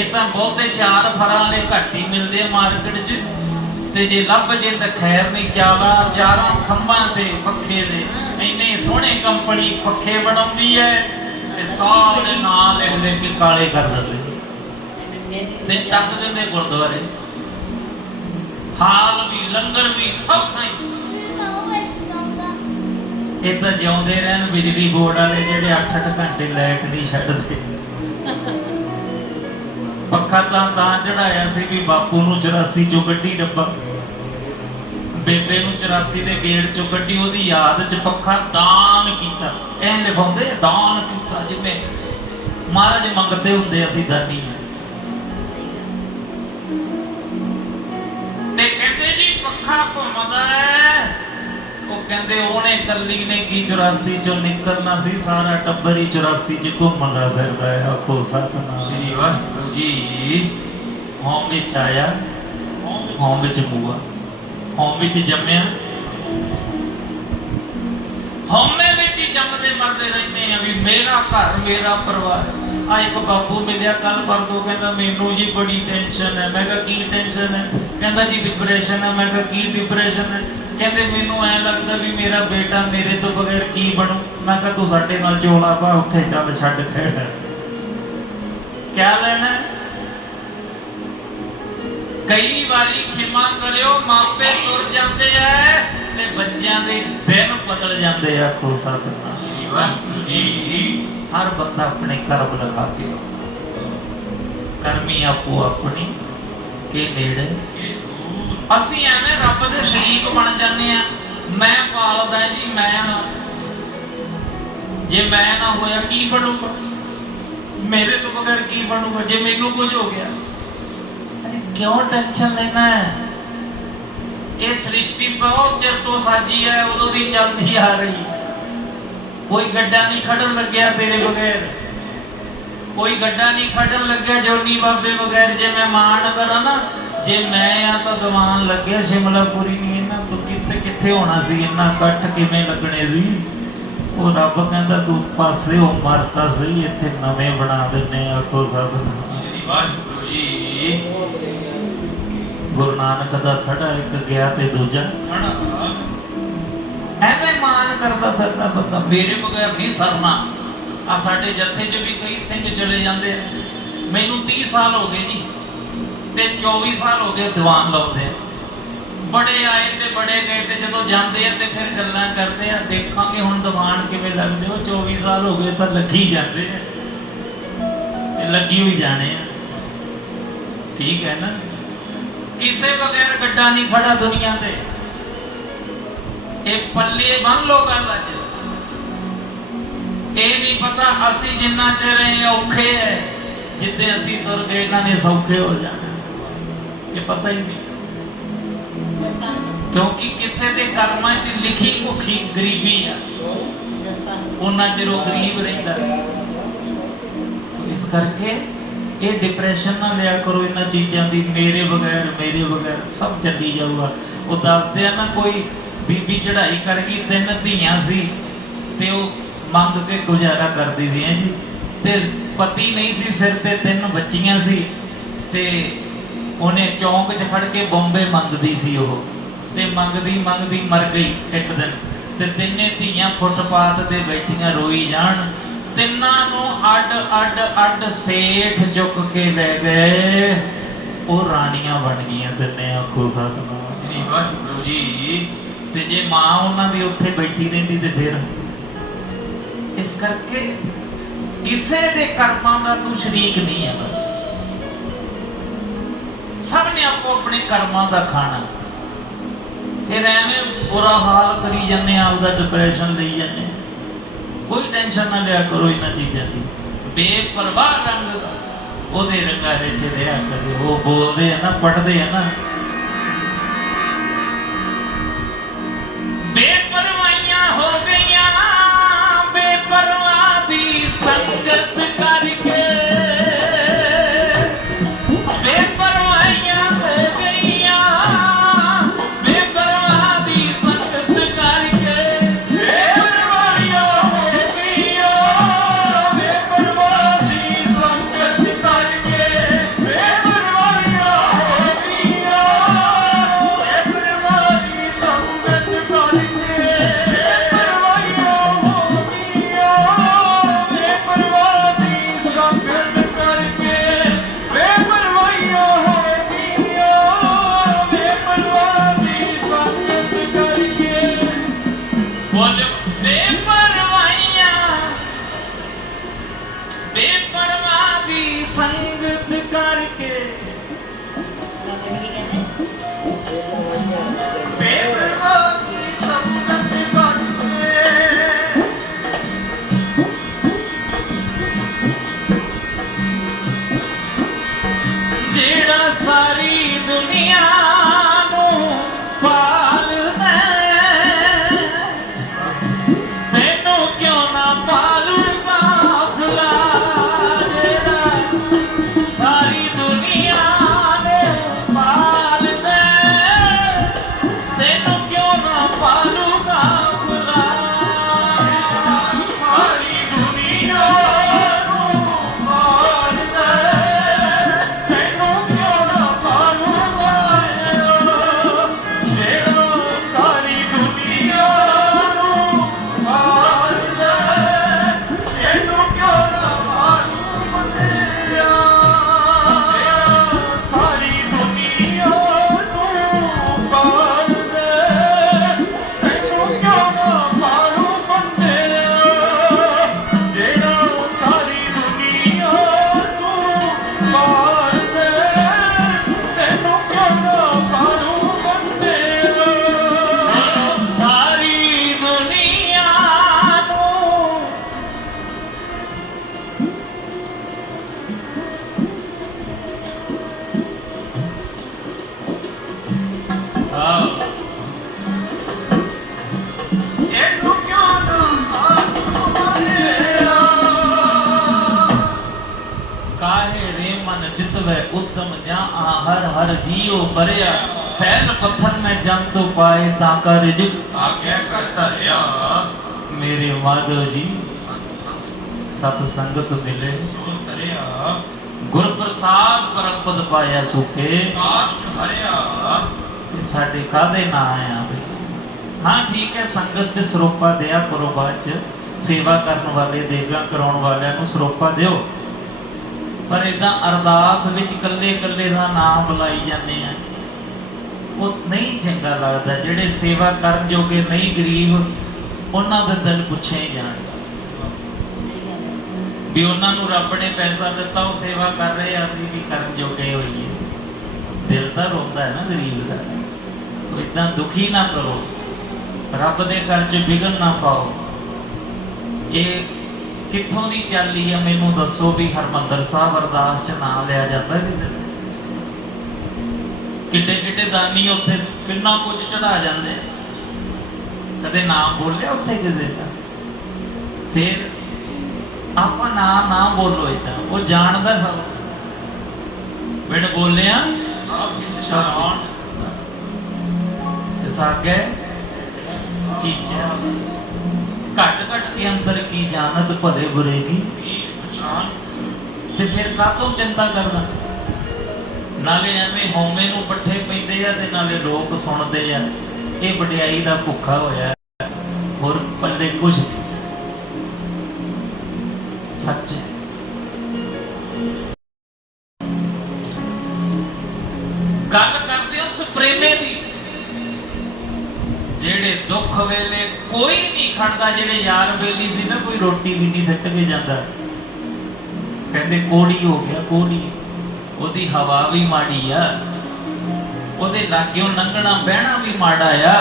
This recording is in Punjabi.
ਇਹ ਤਾਂ ਬਹੁਤੇ ਚਾਰ ਫਰਾਂ ਵਾਲੇ ਘੱਟ ਹੀ ਮਿਲਦੇ ਮਾਰਕੀਟ 'ਚ। ਤੇ ਜੇ ਲੱਭ ਜੇ ਤਾਂ ਖੈਰ ਨਹੀਂ ਚਾਲਾ ਚਾਰਾਂ ਖੰਭਾਂ ਤੇ ਪੱਖੇ ਦੇ। ਇੰਨੇ ਸੋਹਣੇ ਕੰਪਨੀ ਪੱਖੇ ਬਣਾਉਂਦੀ ਹੈ ਤੇ ਸਾਰੇ ਨਾਂ ਲਿਖ ਲਿਖ ਕੇ ਕਾਲੇ ਕਰ ਦਿੰਦੇ। ਤੇ ਟੱਕ ਦਿੰਦੇ ਗੁਰਦੁਆਰੇ। ਹਾਲ ਵੀ, ਲੰਗਰ ਵੀ ਸਭ ਥਾਂ ਇਹ ਤਾਂ ਜਿਉਂਦੇ ਰਹਿਣ ਬਿਜਲੀ ਬੋਰਡ ਵਾਲੇ ਜਿਹੜੇ 8-8 ਘੰਟੇ ਲਾਈਟ ਨਹੀਂ ਛੱਡਦੇ। ਪੱਖਾ ਤਾਂ ਤਾਂ ਚੜਾਇਆ ਸੀ ਵੀ ਬਾਪੂ ਨੂੰ 84 ਚੋਂ ਕੱਢੀ ਡੱਬਾ। ਬੇਬੇ ਨੂੰ 84 ਦੇ ਗੇੜ ਚੋਂ ਕੱਢੀ, ਉਹਦੀ ਯਾਦ 'ਚ ਪੱਖਾ ਦਾਨ ਕੀਤਾ। ਇਹ ਲਿਖਾਉਂਦੇ ਦਾਨ ਕੀਤਾ, ਜਿਵੇਂ ਮਹਾਰਾਜ ਮੰਗਦੇ ਹੁੰਦੇ ਅਸੀਂ ਦਾਨੀ ਹਾਂ ਤੇ ਕਹਿੰਦੇ ਜੀ, ਪੱਖਾ ਘੁੰਮਦਾ ਉਹ ਕਹਿੰਦੇ, ਉਹਨੇ ਕੱਲੀ ਨੇ ਕੀ 84 ਚੋਂ ਨਿਕਲਣਾ ਸੀ, ਸਾਰਾ ਟੱਬਰ ਹੀ 84 ਚ ਘੁੰਮਦਾ ਫਿਰਦਾ ਹੈ। ਆਖੋ ਸਤਨਾਮ। ਸ੍ਰੀ ਵਾਹਿਗੁਰੂ। ਜੀ ਹਉਮ ਵਿੱਚ ਆਇਆ। ਹਉਮ ਵਿੱਚ ਮੂਆ ਹਉਮ ਵਿੱਚ ਜੰਮਿਆ। ਹਉਮੇ ਵਿੱਚ ਹੀ ਜੰਮਦੇ ਮਰਦੇ ਰਹਿੰਦੇ ਆ ਵੀ ਮੇਰਾ ਘਰ, ਮੇਰਾ ਪਰਿਵਾਰ। ਆ ਇੱਕ ਬਾਪੂ ਮਿਲਿਆ ਕੱਲ ਪਰਸੋਂ ਕਹਿੰਦਾ, ਮੈਨੂੰ ਜੀ ਬੜੀ ਟੈਨਸ਼ਨ ਹੈ। ਮੈਂ ਕਿਹਾ, ਕੀ ਟੈਨਸ਼ਨ ਹੈ? ਕਹਿੰਦਾ, ਜੀ ਡਿਪਰੈਸ਼ਨ ਹੈ। ਮੈਂ ਕਿਹਾ, ਕੀ ਡਿਪਰੈਸ਼ਨ ਹੈ? ਕਹਿੰਦੇ, ਮੈਨੂੰ ਐ ਲੱਗਦਾ ਵੀ ਮੇਰਾ ਬੇਟਾ ਮੇਰੇ ਤੋਂ ਬਗੈਰ ਕੀ ਬਣੂ? ਮੈਂ ਕਿਹਾ, ਤੂੰ ਸਾਡੇ ਨਾਲ ਚੋਲਾ ਪਾ, ਉੱਥੇ ਚੱਲ ਛੱਡ ਖੇਡ ਕਿਆ ਲੈਣਾ? ਕਈ ਵਾਰੀ ਖਿਮਾ ਕਰਿਓ, ਮਾਪੇ ਤੁਰ ਜਾਂਦੇ ਐ ਤੇ ਬੱਚਿਆਂ ਦੇ ਦਿਨ ਬਦਲ ਜਾਂਦੇ ਆ। ਖੋ ਸਤਨਾਮ ਸ਼੍ਰੀ ਵਾਹਿਗੁਰੂ ਜੀ, ਹਰ ਬੰਦਾ ਆਪਣੇ ਕਰਮ ਲਗਾ ਕੇ ਕਰਮੀ ਆਪੋ ਆਪਣੀ ਕੇ ਨੇੜੇ। ਅਸੀਂ ਐਵੇਂ ਰੱਬ ਦੇ ਸ਼ਰੀਕ ਬਣ ਜਾਂਦੇ ਆ। ਮੈਂ ਪਾਲਦਾ ਜੀ, ਮੈਂ ਨਾ ਜੇ ਮੈਂ ਨਾ ਹੋਇਆ, ਕੀ ਬਣੂਗਾ? ਮੇਰੇ ਤੋਂ ਬਗੈਰ ਕੀ ਬਣੂਗਾ? ਜੇ ਮੈਨੂੰ ਕੁਝ ਹੋ ਗਿਆ। ਅਰੇ ਕਿਉਂ ਟੈਨਸ਼ਨ ਲੈਣਾ ਹੈ? ਇਹ ਸ੍ਰਿਸ਼ਟੀ ਬਹੁਤ ਚਿਰ ਤੋਂ ਸਾਜੀ ਹੈ, ਉਦੋਂ ਦੀ ਚੱਲਦੀ ਆ ਰਹੀ। ਕੋਈ ਗੱਡਾ ਨਹੀਂ ਖੜਨ ਲੱਗਿਆ ਤੇਰੇ ਬਗੈਰ। ਕੋਈ ਗੱਡਾ ਨਹੀਂ ਖੜਨ ਲੱਗਿਆ ਜੋਨੀ ਬਾਬੇ ਬਗੈਰ। ਜੇ ਮੈਂ ਮਾਣ ਕਰਾਂ ਨਾ, ਜੇ ਮੈਂ ਆ ਤਾਂ ਦੀਵਾਨ ਲੱਗਿਆ ਸ਼ਿਮਲਾਪੁਰੀ ਨਹੀਂ ਇਹਨਾਂ ਤੋਂ ਕਿੱਥੇ ਕਿੱਥੇ ਹੋਣਾ ਸੀ? ਇੰਨਾ ਇਕੱਠ ਕਿਵੇਂ ਲੱਗਣੇ ਸੀ? ਉਹ ਰੱਬ ਕਹਿੰਦਾ ਤੂੰ ਪਾਸੇ ਹੋ ਮਰਤਾ ਸਹੀ ਇੱਥੇ ਨਵੇਂ ਬਣਾ ਦਿੰਨੇ ਆ ਕੋ ਸਭ ਸ਼੍ਰੀ ਵਾਹਿਗੁਰੂ ਜੀ ਗੁਰੂ ਨਾਨਕ ਦਾ ਖੜਾ ਇੱਕ ਗਿਆ ਤੇ ਦੂਜਾ। ਐਵੇਂ ਮਾਨ ਕਰਦਾ ਫਿਰਦਾ ਬੰਦਾ ਮੇਰੇ ਬਗੈਰ ਨਹੀਂ ਸਰਨਾ। ਆ ਸਾਡੇ ਜੱਥੇ 'ਚ ਵੀ ਕਈ ਸਿੰਘ ਚਲੇ ਜਾਂਦੇ ਮੈਨੂੰ 30 ਸਾਲ ਹੋ ਗਏ ਜੀ ਤੇ 24 ਸਾਲ ਹੋ ਗਏ ਦੀਵਾਨ ਲਾਉਂਦੇ ਆ। ਬੜੇ ਆਏ ਤੇ ਬੜੇ ਗਏ ਤੇ ਜਦੋਂ ਜਾਂਦੇ ਆ ਤੇ ਫਿਰ ਗੱਲਾਂ ਕਰਦੇ ਆ, ਦੇਖਾਂਗੇ ਹੁਣ ਦੀਵਾਨ ਕਿਵੇਂ ਲੱਗਦੇ ਹੋ 24 ਸਾਲ ਹੋ ਗਏ ਤਾਂ ਲੱਗੀ ਜਾਂਦੇ ਆ। ਤੇ ਲੱਗੀ ਹੋਈ ਜਾਣੇ ਆ। ਠੀਕ ਹੈ ਨਾ? ਕਿਸੇ ਬਗੈਰ ਗੱਡਾ ਨਹੀਂ ਖੜਾ ਦੁਨੀਆ ਤੇ। ਇਹ ਪੱਲੇ ਬੰਨ ਲੋ ਗੱਲ ਅੱਜ। ਇਹ ਨਹੀਂ ਪਤਾ ਅਸੀਂ ਜਿੰਨਾ ਚਿਰ ਰਹੇ ਔਖੇ ਹੈ ਜਿੱਦੇ ਅਸੀਂ ਤੁਰ ਗਏ ਇਹਨਾਂ ਨੇ ਸੌਖੇ ਹੋ ਜਾਣਾ। ਇਹ ਪਤਾ ਹੀ ਨਹੀਂ। ਕਿਉਂਕਿ ਕਿਸੇ ਦੇ ਕਰਮਾਂ 'ਚ ਲਿਖੀ ਭੁੱਖੀ ਗਰੀਬੀ ਆ। ਉਹਨਾਂ ਚਿਰ ਉਹ ਗਰੀਬ ਰਹਿੰਦਾ। ਇਸ ਕਰਕੇ ਇਹ ਡਿਪਰੈਸ਼ਨ ਨਾ ਲਿਆ ਕਰੋ ਇਹਨਾਂ ਚੀਜ਼ਾਂ ਦੀ। ਮੇਰੇ ਬਗੈਰ ਮੇਰੇ ਬਗੈਰ ਸਭ ਚੱਲੀ ਜਾਊਗਾ। ਉਹ ਦੱਸਦੇ ਆ ਨਾ ਕੋਈ ਬੀਬੀ ਚੜਾਈ ਕਰ ਗਈ ਤਿੰਨ ਧੀਆਂ ਸੀ ਤੇ ਉਹ ਮੰਗ ਕੇ ਗੁਜ਼ਾਰਾ ਕਰਦੀ ਸੀ ਜੀ। ਤੇ ਪਤੀ ਨਹੀਂ ਸੀ, ਸਿਰ ਤੇ ਤਿੰਨ ਬੱਚੀਆਂ ਸੀ ਤੇ ਉਹਨੇ ਚੌਂਕ 'ਚ ਫੜ ਕੇ ਬੰਬੇ ਮੰਗਦੀ ਸੀ ਉਹ। ਤੇ ਮੰਗਦੀ ਮੰਗਦੀ ਮਰ ਗਈ ਇੱਕ ਦਿਨ। ਤੇ ਤਿੰਨੇ ਧੀਆਂ ਫੁੱਟਪਾਥ ਤੇ ਬੈਠੀਆਂ ਰੋਈ ਜਾਣ ਤਿੰਨਾਂ ਨੂੰ ਅੱਡ ਅੱਡ ਅੱਡ ਸੇਠ ਚੁੱਕ ਕੇ ਲੈ ਗਏ। ਉਹ ਰਾਣੀਆਂ ਬਣ ਗਈਆਂ ਤਿੰਨੇ ਆਖੋ ਸਤਨਾਮ। ਸ੍ਰੀ ਵਾਹਿਗੁਰੂ ਜੀ। ਤੇ ਜੇ ਮਾਂ ਉਹਨਾਂ ਦੀ ਉੱਥੇ ਬੈਠੀ ਰਹਿੰਦੀ ਤੇ ਫਿਰ? ਇਸ ਕਰਕੇ ਕਿਸੇ ਦੇ ਕਰਮਾਂ ਦਾ ਤੂੰ ਸ਼ਰੀਕ ਨਹੀਂ ਹੈ ਬਸ। ਸਭ ਨੇ ਆਪੋ ਆਪਣੇ ਕਰਮਾਂ ਦਾ ਖਾਣਾ। ਫਿਰ ਐਵੇਂ ਬੁਰਾ ਹਾਲ ਕਰੀ ਜਾਂਦੇ ਆ ਆਪਦਾ ਡਿਪਰੈਸ਼ਨ ਲਈ ਜਾਂਦੇ ਕੋਈ ਟੈਨਸ਼ਨ ਨਾ ਲਿਆ ਕਰੋ ਇਹਨਾਂ ਚੀਜ਼ਾਂ ਦੀ। ਬੇਪਰਵਾਹ ਰੰਗ ਉਹਦੇ ਰੰਗਾਂ ਵਿੱਚ ਰਿਹਾ ਕਰੇ। ਉਹ ਬੋਲਦੇ ਆ ਨਾ ਪੜਦੇ ਆ ਨਾ। ਜੀਉ ਪਰਿਆ ਸਹਿਲ ਪੱਥਰ ਮੈਂ ਜੰਤ ਪਾਏ ਤਾਂ ਕਰ ਜਿਗ ਆਗਿਆ ਕਰ ਧਰਿਆ। ਮੇਰੇ ਮਾਧੋ ਜੀ ਸਤ ਸੰਗਤ ਮਿਲੇ ਤਰਿਆ। ਗੁਰ ਪ੍ਰਸਾਦ ਪਰਮ ਪਦ ਪਾਇਆ ਸੁਖੇ। ਕਾਸ਼ਟ ਹਰਿਆ ਸਾਡੇ ਕਾਦੇ ਨਾ ਆਇਆ ਹਾਂ ਠੀਕ ਹੈ ਸੰਗਤ ਚ ਸਰੋਪਾ ਦਿਆ ਕਰੋ ਬਾਅਦ ਚ। ਸੇਵਾ ਕਰਨ ਵਾਲੇ ਦੇਗਾ ਕਰਾਉਣ ਵਾਲਿਆਂ ਨੂੰ ਸਰੋਪਾ ਦਿਓ। ਪਰ ਇਦਾਂ ਅਰਦਾਸ ਵਿੱਚ ਇਕੱਲੇ ਇਕੱਲੇ ਦਾ ਨਾਮ ਬੁਲਾਈ ਜਾਂਦੇ ਆ। ਉਹ ਨਹੀਂ ਚੰਗਾ ਲੱਗਦਾ, ਜਿਹੜੇ ਸੇਵਾ ਕਰਨ ਜੋਗੇ ਨਹੀਂ ਗਰੀਬ, ਉਹਨਾਂ ਦਾ ਦਿਲ ਪੁੱਛੇ ਹੀ ਜਾਣ। ਵੀ ਉਹਨਾਂ ਨੂੰ ਰੱਬ ਨੇ ਪੈਸਾ ਦਿੱਤਾ, ਉਹ ਸੇਵਾ ਕਰ ਰਹੇ ਆ, ਅਸੀਂ ਵੀ ਕਰਨ ਜੋਗੇ ਹੋਈਏ। ਦਿਲ ਤਾਂ ਰੋਂਦਾ ਹੈ ਨਾ ਗਰੀਬ ਦਾ। ਤੋ ਇਦਾਂ ਦੁਖੀ ਨਾ ਕਰੋ। ਰੱਬ ਦੇ ਘਰ 'ਚ ਵਿਗਨ ਨਾ ਪਾਓ। ਇਹ ਕਿੱਥੋਂ ਦੀ ਚੱਲੀ ਆ ਮੈਨੂੰ ਦੱਸੋ ਵੀ ਹਰਮੰਦਰ ਸਾਹਿਬ ਅਰਦਾਸ 'ਚ ਨਾਂ ਲਿਆ ਜਾਂਦਾ ਕਿਤੇ ਕਿੱਡੇ ਕਿੱਡੇ ਦਾਨੀ ਉੱਥੇ ਕਿੰਨਾ ਕੁਝ ਚੜਾ ਜਾਂਦੇ। ਕਦੇ ਨਾਮ ਬੋਲਿਆ ਉੱਥੇ ਕਿਸੇ ਦਾ? ਫਿਰ ਆਪਾਂ ਨਾ ਨਾ ਬੋਲੋ ਇਦਾਂ ਉਹ ਜਾਣਦਾ ਸਭ। ਬਿਨ ਬੋਲਿਆ ਸਭ ਵਿੱਚ ਸ਼ਰਾਨ ਤੇ ਸਾਗੇ ਕੀ ਜਾਣ ਘਟ ਘਟ ਕੇ ਅੰਦਰ ਕੀ ਜਾਣਤ ਭਲੇ ਬੁਰੇ ਕੀ ਵੀ ਤੇ ਫਿਰ ਕਾਹਤੋਂ ਚਿੰਤਾ ਕਰਨਾ? ਨਾਲੇ ਐਵੇਂ ਹੋਮੇ ਨੂੰ ਪੱਠੇ ਪੈਂਦੇ ਆ ਤੇ ਨਾਲੇ ਲੋਕ ਸੁਣਦੇ ਆ। ਇਹ ਵਡਿਆਈ ਦਾ ਭੁੱਖਾ ਹੋਇਆ ਹੋਰ ਪੱਲੇ ਕੁਝ ਸੱਚ ਦੁੱਖ ਵੇਲੇ ਕੋਈ ਨਹੀਂ ਖੜਦਾ ਜਿਹੜੇ ਯਾਰ ਬੇਲੀ ਸੀ ਨਾ, ਕੋਈ ਰੋਟੀ ਵੀ ਨਹੀਂ ਸਿੱਟ ਕੇ ਜਾਂਦਾ। ਕਹਿੰਦੇ, ਕੋੜੀ ਹੋ ਗਿਆ, ਕੋੜੀ। ਉਹਦੀ ਹਵਾ ਵੀ ਮਾੜੀ ਆ। ਉਹਦੇ ਲਾਗਿਓਂ ਲੰਘਣਾ, ਬਹਿਣਾ ਵੀ ਮਾੜਾ ਆ।